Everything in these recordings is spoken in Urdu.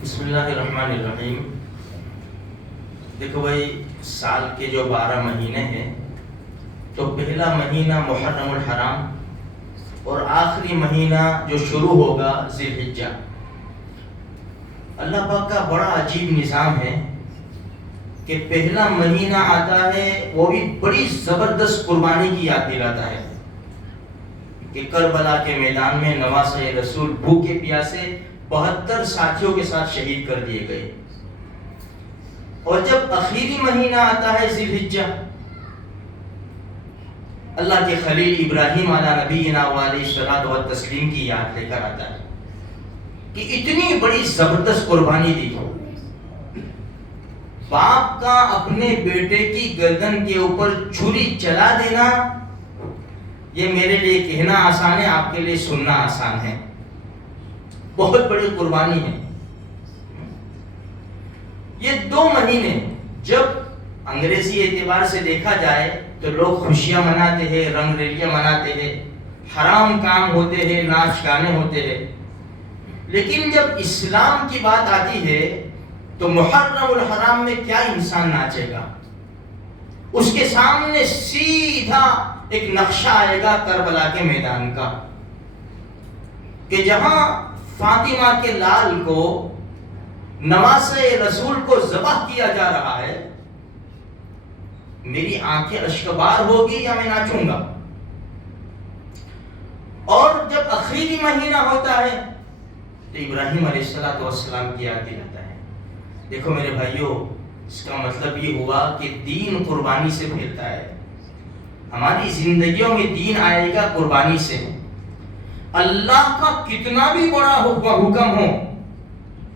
بسم اللہ الرحمن الرحیم۔ دیکھو بھائی، سال کے جو 12 مہینے ہیں تو پہلا مہینہ محرم الحرام اور آخری مہینہ جو شروع ہوگا ذی الحجہ۔ اللہ پاک کا بڑا عجیب نظام ہے کہ پہلا مہینہ آتا ہے وہ بھی بڑی زبردست قربانی کی یاد دلاتا ہے کہ کربلا کے میدان میں نواسۂ رسول بھوکے پیاسے 72 ساتھیوں کے ساتھ شہید کر دیے گئے۔ اور جب آخری مہینہ آتا ہے ذی الحجہ، اللہ کے خلیل ابراہیم علیہ نبینا علیہ الصلوۃ والتسلیم کی یاد لے کر آتا ہے کہ اتنی بڑی زبردست قربانی دی۔ باپ کا اپنے بیٹے کی گردن کے اوپر چھری چلا دینا، یہ میرے لیے کہنا آسان ہے، آپ کے لیے سننا آسان ہے۔ بہت بڑی قربانی ہے۔ یہ 2 مہینے جب انگریزی اعتبار سے دیکھا جائے تو لوگ خوشیاں مناتے ہیں، رنگ ریلیاں مناتے ہیں، حرام کام ہوتے ہیں، ناچ گانے ہوتے ہیں، لیکن جب اسلام کی بات آتی ہے تو محرم الحرام میں کیا انسان ناچے گا؟ اس کے سامنے سیدھا ایک نقشہ آئے گا کربلا کے میدان کا، کہ جہاں فاطمہ کے لال کو، نواسۂ رسول کو ذبح کیا جا رہا ہے، میری آنکھیں اشکبار ہوگی یا میں ناچوں گا؟ اور جب آخری مہینہ ہوتا ہے تو ابراہیم علیہ السلام کی یاد دلاتا ہے۔ دیکھو میرے بھائیوں، اس کا مطلب یہ ہوا کہ دین قربانی سے پھیلتا ہے۔ ہماری زندگیوں میں دین آئے گا قربانی سے۔ اللہ کا کتنا بھی بڑا حکم ہو،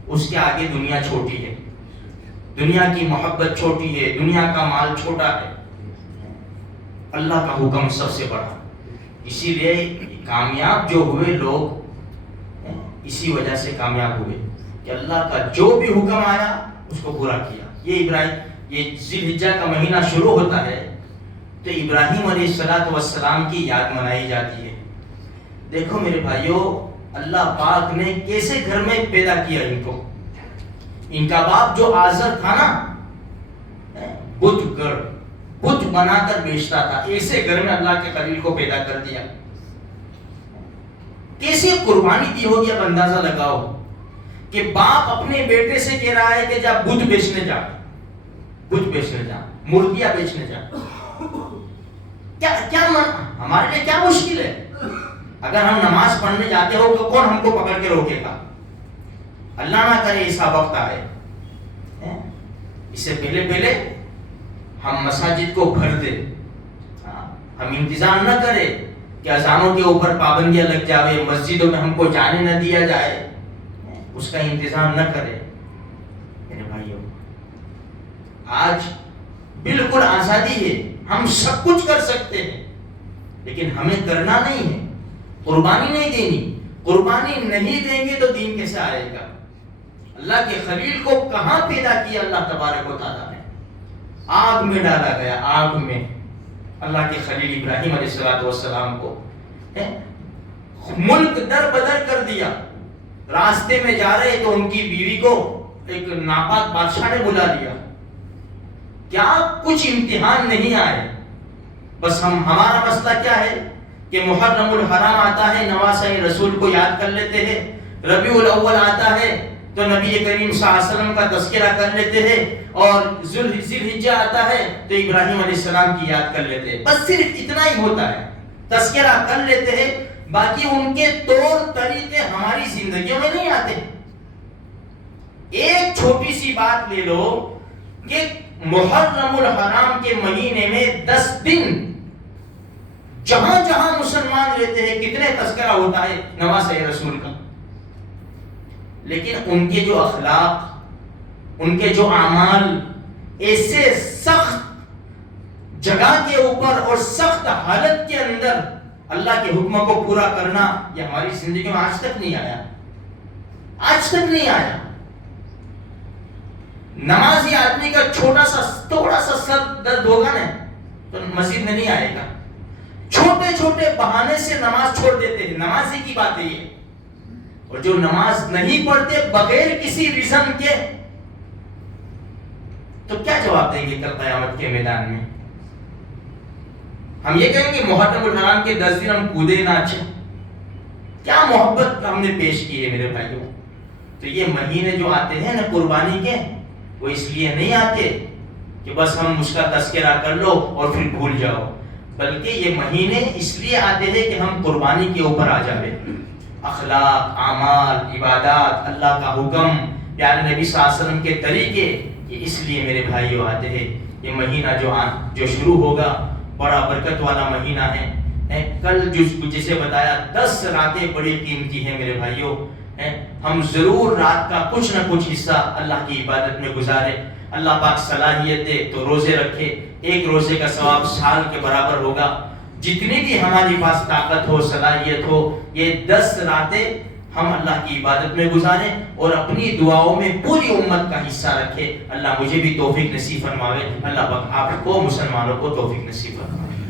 اس کے آگے دنیا چھوٹی ہے، دنیا کی محبت چھوٹی ہے، دنیا کا مال چھوٹا ہے، اللہ کا حکم سب سے بڑا۔ اسی لیے کامیاب جو ہوئے لوگ اسی وجہ سے کامیاب ہوئے کہ اللہ کا جو بھی حکم آیا اس کو پورا کیا۔ یہ ذی الحجہ کا مہینہ شروع ہوتا ہے تو ابراہیم علیہ السلام کی یاد منائی جاتی ہے۔ دیکھو میرے بھائیوں، اللہ پاک نے کیسے گھر میں پیدا کیا ان کو۔ ان کا باپ جو آزر تھا نا، بت بنا کر بیچتا تھا، ایسے گھر میں اللہ کے خلیل کو پیدا کر دیا۔ کیسے قربانی دی ہوگی، اب اندازہ لگاؤ کہ باپ اپنے بیٹے سے کہہ رہا ہے کہ جا بت بیچنے جا، مرغیاں بیچنے جا۔ کیا ہمارے لیے کیا مشکل ہے؟ اگر ہم نماز پڑھنے جاتے ہو تو کون ہم کو پکڑ کے روکے گا؟ اللہ نہ کرے ایسا وقت آئے۔ اس سے پہلے ہم مساجد کو بھر دیں، ہم انتظام نہ کریں کہ اذانوں کے اوپر پابندیاں لگ جاوے، مسجدوں میں ہم کو جانے نہ دیا جائے، اس کا انتظام نہ کرے۔ میرے بھائیوں، آج بالکل آزادی ہے، ہم سب کچھ کر سکتے ہیں، لیکن ہمیں کرنا نہیں ہے، قربانی نہیں دینی۔ قربانی نہیں دیں گے تو دین کیسے آئے گا؟ اللہ کے خلیل کو کہاں پیدا کیا اللہ تبارک و تعالیٰ نے؟ آگ میں ڈالا گیا، آگ میں اللہ کے خلیل ابراہیم علیہ السلام کو ملک در بدر کر دیا۔ راستے میں جا رہے تو ان کی بیوی کو ایک ناپاک بادشاہ نے بلا لیا۔ کیا کچھ امتحان نہیں آئے، بس ہمارا مسئلہ کیا ہے کہ محرم الحرام آتا ہے، نواسۂ رسول کو یاد کر لیتے ہیں، ربیع الاول آتا ہے تو نبی کریم صلی اللہ علیہ وسلم کا تذکرہ کر لیتے ہیں، اور ذی الحجہ آتا ہے تو ابراہیم علیہ السلام کی یاد کر لیتے ہیں۔ بس صرف اتنا ہی ہوتا ہے، تذکرہ کر لیتے ہیں، باقی ان کے طور طریقے ہماری زندگیوں میں نہیں آتے۔ ایک چھوٹی سی بات لے لو کہ محرم الحرام کے مہینے میں 10 دن جہاں جہاں مسلمان رہتے ہیں کتنے تذکرہ ہوتا ہے نواسۂ رسول کا، لیکن ان کے جو اخلاق، ان کے جو اعمال، ایسے سخت جگہ کے اوپر اور سخت حالت کے اندر اللہ کے حکموں کو پورا کرنا، یہ ہماری زندگی میں آج تک نہیں آیا، آج تک نہیں آیا۔ نمازی آدمی کا تھوڑا سا سر درد ہوگا نا تو مسجد میں نہیں آئے گا، چھوٹے چھوٹے بہانے سے نماز چھوڑ دیتے ہیں۔ نمازی کی بات ہے یہ، اور جو نماز نہیں پڑھتے بغیر کسی ریزن کے، تو کیا جواب دیں گے کل قیامت کے میدان میں؟ ہم یہ کہیں گے محرم الحرام کے 10 دن ہم کودے ناچے؟ کیا محبت ہم نے پیش کی ہے میرے بھائیوں؟ تو یہ مہینے جو آتے ہیں نا قربانی کے، وہ اس لیے نہیں آتے کہ بس ہم اس کا تذکرہ کر لو اور پھر بھول جاؤ، بلکہ یہ مہینے اس لیے آتے ہیں کہ ہم قربانی کے اوپر آ جائیں، اخلاق، اعمال، عبادات، اللہ کا حکم، پیارے نبی صلی اللہ علیہ وسلم کے طریقے، یہ اس لیے میرے بھائیوں آتے ہیں۔ یہ مہینہ جو شروع ہوگا بڑا برکت والا مہینہ ہے۔ کل جسے بتایا 10 راتیں بڑی قیمتی ہیں میرے بھائیوں، ہم ضرور رات کا کچھ نہ کچھ حصہ اللہ کی عبادت میں گزارے۔ اللہ پاک صلاحیت دے تو روزے رکھے، ایک روزے کا ثواب سال کے برابر ہوگا۔ جتنی بھی ہماری پاس طاقت ہو، صلاحیت ہو، یہ 10 راتیں ہم اللہ کی عبادت میں گزاریں اور اپنی دعاؤں میں پوری امت کا حصہ رکھے۔ اللہ مجھے بھی توفیق نصیب فرماوے، اللہ پاک آپ کو مسلمانوں کو توفیق نصیب فرماوے۔